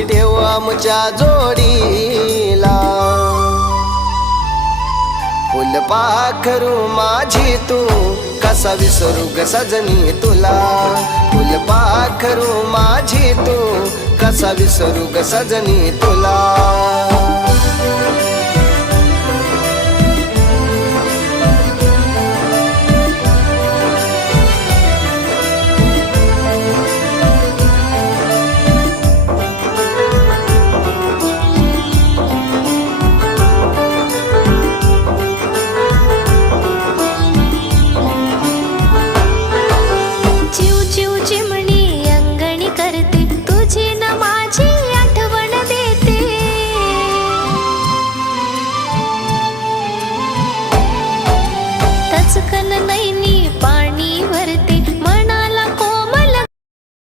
सुखी देव आमच्या जोडीला. फुलपाखरू माझी तू कसा विसरू गसजनी तुला? फुलपाखरू माझी तू कसा विसरू गसजनी तुला? మనసు కననై